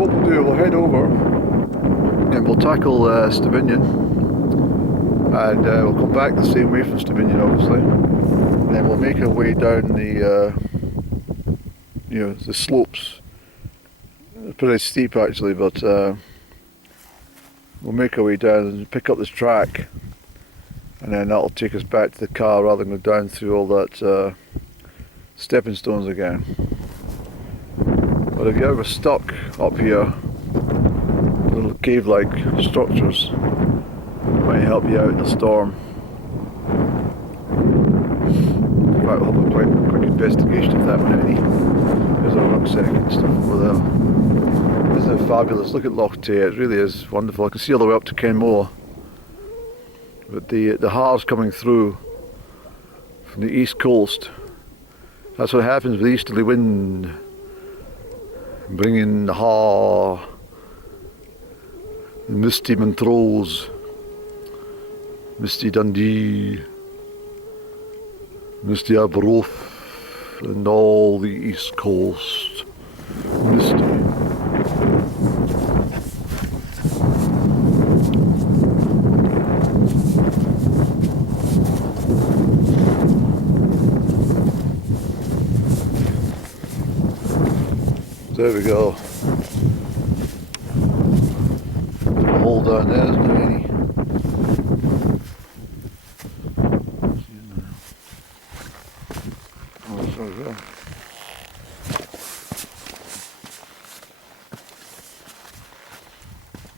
what we'll do, we'll head over and we'll tackle Stob Binnein, and we'll come back the same way from Stob Binnein, obviously, and then we'll make our way down the the slopes. It's pretty steep actually, but we'll make our way down and pick up this track, and then that'll take us back to the car rather than go down through all that stepping stones again. But if you're ever stuck up here, little cave-like structures might help you out in a storm. In fact, we'll have a quick investigation of that one, any. There's a rucksack and stuff over there. Isn't it fabulous? Look at Loch Tay, it really is wonderful. I can see all the way up to Kenmore. But the Haar's coming through from the east coast. That's what happens with easterly wind. Bringing the Haar, the misty Montrose, misty Dundee, misty Arbroath, and all the east coast. Misty. There we go. A hole down there, isn't there any? Oh, sorry there.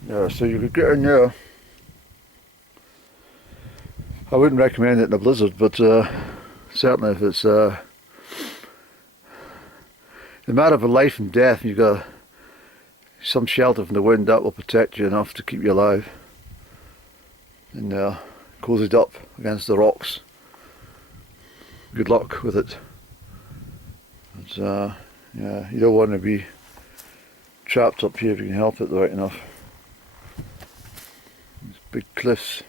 Yeah, so you could get in there. I wouldn't recommend it in a blizzard, but certainly if it's the matter of life and death, you've got some shelter from the wind, that will protect you enough to keep you alive. And cozied up against the rocks. Good luck with it. But yeah, you don't want to be trapped up here if you can help it right enough. These big cliffs.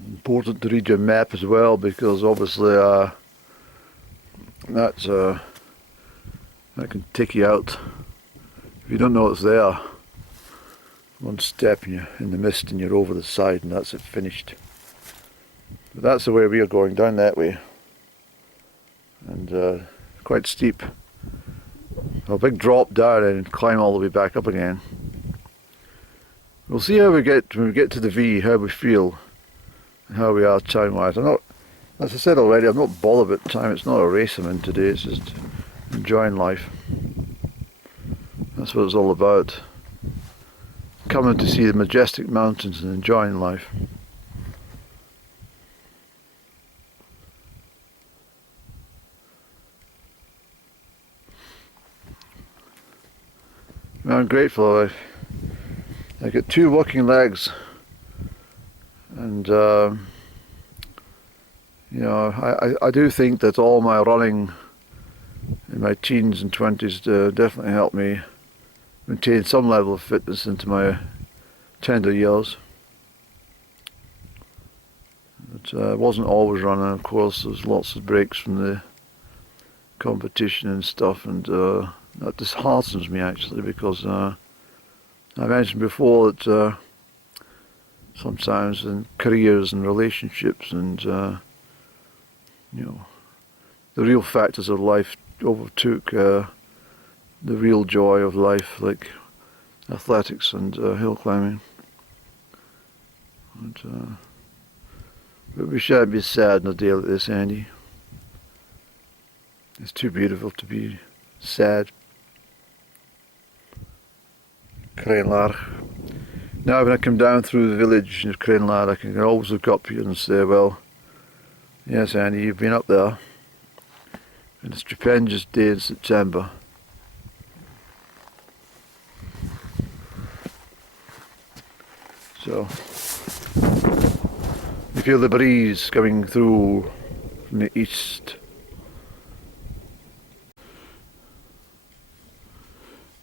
Important to read your map as well, because obviously that can take you out. If you don't know it's there, one step and you're in the mist and you're over the side and that's it, finished. But that's the way we are going, down that way. And quite steep. A big drop down and climb all the way back up again. We'll see how we get when we get to the V, how we feel and how we are time-wise. I'm not, as I said already, I'm not bothered about time. It's not a race I'm in today, it's just enjoying life. That's what it's all about. Coming to see the majestic mountains and enjoying life. I'm grateful. I get 2 working legs, and I do think that all my running in my teens and 20s definitely helped me maintain some level of fitness into my tender years. But I wasn't always running, of course. There's lots of breaks from the competition and stuff, and that disheartens me actually, because I mentioned before that sometimes in careers and relationships and the real factors of life overtook the real joy of life, like athletics and hill climbing. But we shan't be sad in a day like this, Andy. It's too beautiful to be sad. Crianlarich. Now when I come down through the village in Crianlarich, I can always look up here and say, well, yes Andy, you've been up there. And a stupendous day in September. So, you feel the breeze coming through from the east.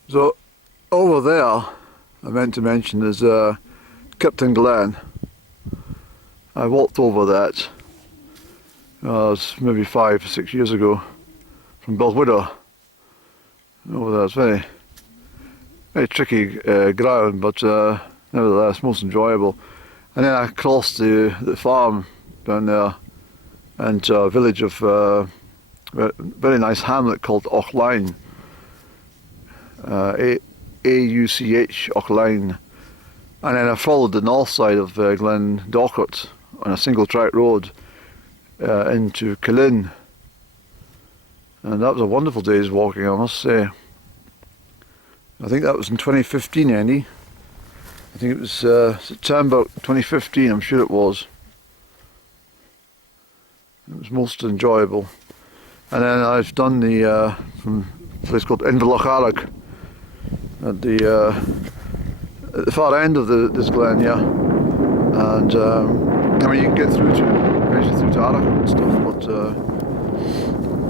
So, over there, I meant to mention, is Kipton Glen. I walked over that, it was maybe 5 or 6 years ago, from Belwydder. Over there, it's very very tricky ground, but nevertheless most enjoyable. And then I crossed the farm down there into a village of a very nice hamlet called Auchline, A-U-C-H, Auchline. And then I followed the north side of Glen Dochart on a single track road into Killin. And that was a wonderful day's walking, I must say. I think that was in 2015, Andy. I think it was September 2015, I'm sure it was. It was most enjoyable. And then I've done the from a place called Crianlarich at the far end of this glen, yeah. And I mean, you can get through to eventually through to Arach and stuff, but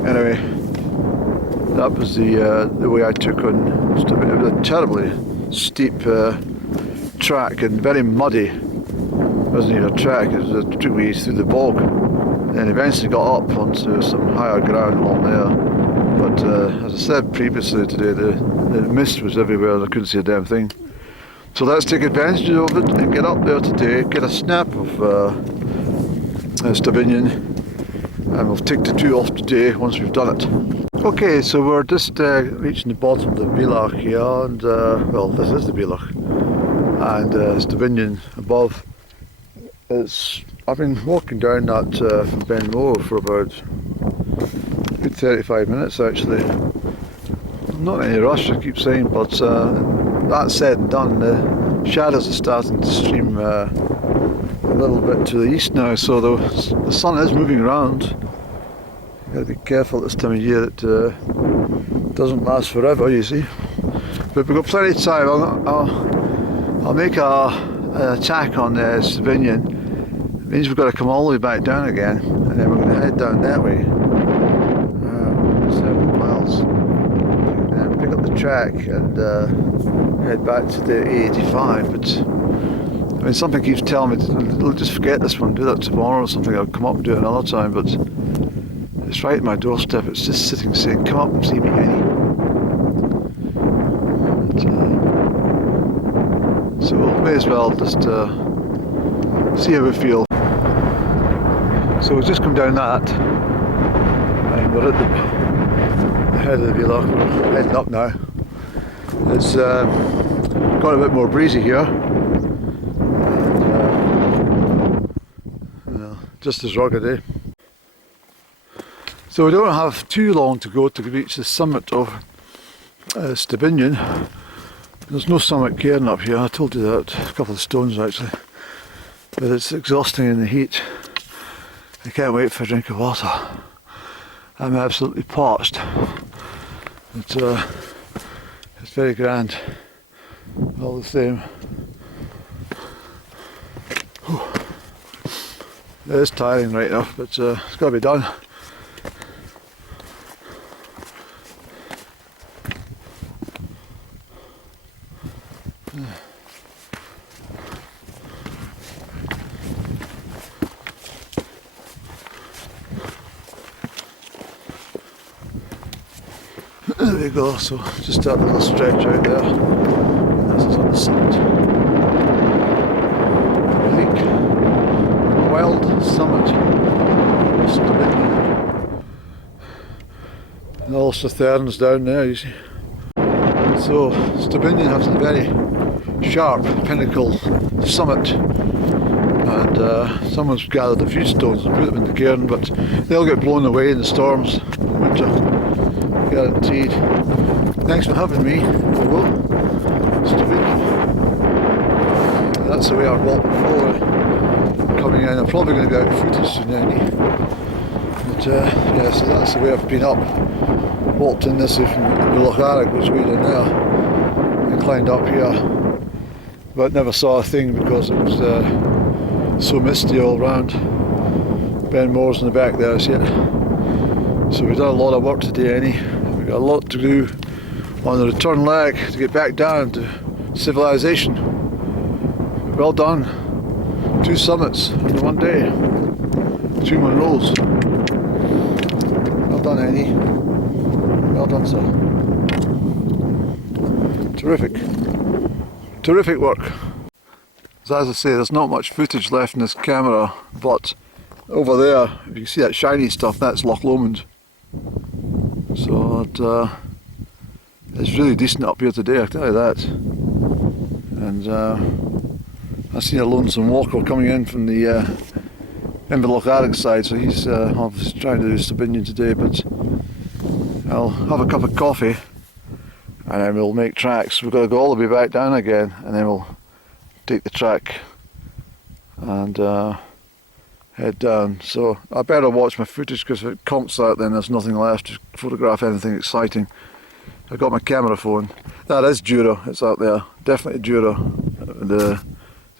anyway, that was the way I took on. It was a terribly steep track and very muddy. It wasn't even a track, it was a took me through the bog, and then eventually got up onto some higher ground along there. But as I said previously today, the mist was everywhere and I couldn't see a damn thing. So let's take advantage of it and get up there today, get a snap of Stob Binnein, and we'll take the two off today once we've done it. Okay, so we're just reaching the bottom of the Bhealach here, and well, this is the Bhealach, and Stob Binnein above. I've been walking down that from Benmore for about a good 35 minutes actually. Not in any rush, I keep saying, but that said and done, the shadows are starting to stream a little bit to the east now, so the sun is moving around. You've got to be careful this time of year, it doesn't last forever, you see. But we've got plenty of time. I'll make a tack on Stob Binnein. It means we've got to come all the way back down again, and then we're going to head down that way, 7 miles, and pick up the track and head back to the A85. But I mean, something keeps telling me to just forget this one, do that tomorrow or something. I'll come up and do it another time, but it's right at my doorstep. It's just sitting saying, come up and see me, Henny. So we may as well just see how we feel. So we've just come down that, and we're at the head of the Bhealach. We're heading up now. It's got a bit more breezy here, and just as rugged, eh? So we don't have too long to go to reach the summit of Stob Binnein. There's no summit cairn up here, I told you that, a couple of stones actually, but it's exhausting in the heat. I can't wait for a drink of water. I'm absolutely parched. It's very grand, all the same. Whew. It is tiring right enough, but it's got to be done. There we go, so just that little stretch out there, and this is on the summit. Bleak, wild summit of Stob Binnein. And also Thern's down there, you see. So Stob Binnein has a very sharp pinnacle summit, and someone's gathered a few stones and put them in the cairn, but they'll get blown away in the storms in the winter. Guaranteed. Thanks for having me. Hello. Stob Binnein. That's the way I walked before coming in. I'm probably going to be out of footage soon, Andy. But yeah, so that's the way I've been up. Walked in this way from Crianlarich, which way down there, and climbed up here. But never saw a thing because it was so misty all round. Benmore's in the back there, see it? So we've done a lot of work today, Annie. We've got a lot to do on the return leg to get back down to civilization. Well done. 2 summits in one day. 2 Monroes. Well done, Annie. Well done, sir. Terrific. Terrific work. So as I say, there's not much footage left in this camera, but over there, if you can see that shiny stuff, that's Loch Lomond. So it's really decent up here today, I tell you that. And I seen a lonesome walker coming in from the Crianlarich side, so he's obviously trying to do Stob Binnein today, but I'll have a cup of coffee and then we'll make tracks. We've got to go all the way back down again, and then we'll take the track and head down. So I better watch my footage, because if it comps out then there's nothing left to photograph anything exciting. I got my camera phone. That is Jura, it's out there, definitely Jura. The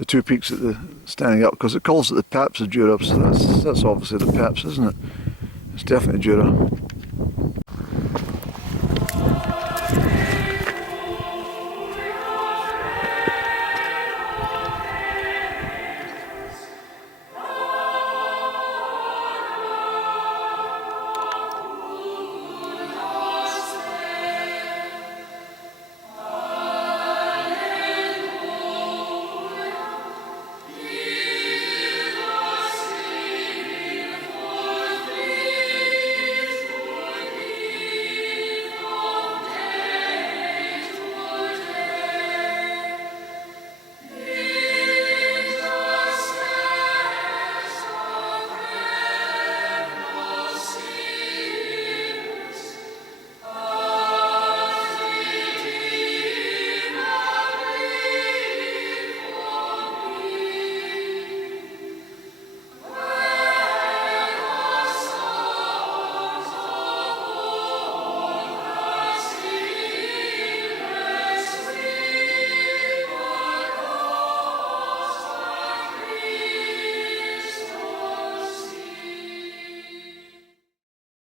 two peaks at the standing up, because it calls it the Paps of Jura, so that's obviously the Paps, isn't it? It's definitely Jura.